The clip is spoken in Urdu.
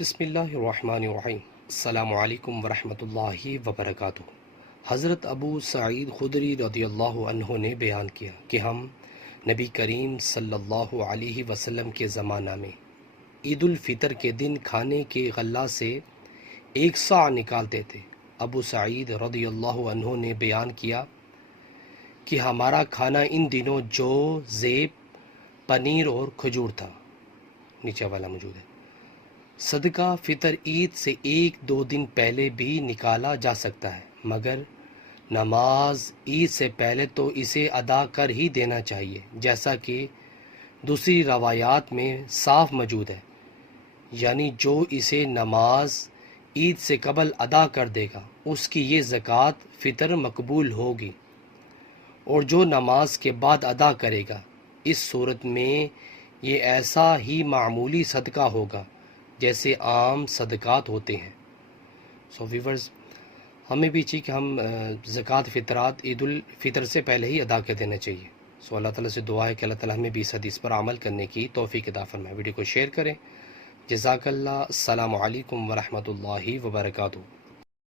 بسم اللہ الرحمن الرحیم۔ السلام علیکم ورحمۃ اللہ وبرکاتہ۔ حضرت ابو سعید خدری رضی اللہ عنہ نے بیان کیا کہ ہم نبی کریم صلی اللہ علیہ وسلم کے زمانہ میں عید الفطر کے دن کھانے کے غلہ سے 1 صاع نکالتے تھے۔ ابو سعید رضی اللہ عنہ نے بیان کیا کہ ہمارا کھانا ان دنوں جو، زیب، پنیر اور کھجور تھا۔ نیچے والا موجود ہے۔ صدقہ فطر عید سے 1-2 دن پہلے بھی نکالا جا سکتا ہے، مگر نماز عید سے پہلے تو اسے ادا کر ہی دینا چاہیے، جیسا کہ دوسری روایات میں صاف موجود ہے، یعنی جو اسے نماز عید سے قبل ادا کر دے گا اس کی یہ زکوٰۃ فطر مقبول ہوگی، اور جو نماز کے بعد ادا کرے گا اس صورت میں یہ ایسا ہی معمولی صدقہ ہوگا جیسے عام صدقات ہوتے ہیں۔ ویورز، ہمیں بھی چاہیے کہ ہم زکوٰۃ فطرات عید الفطر سے پہلے ہی ادا کر دینا چاہیے۔ اللہ تعالیٰ سے دعا ہے کہ اللہ تعالیٰ ہمیں بھی اس حدیث پر عمل کرنے کی توفیق عطا فرمائے۔ ویڈیو کو شیئر کریں۔ جزاک اللہ۔ السلام علیکم ورحمۃ اللہ وبرکاتہ۔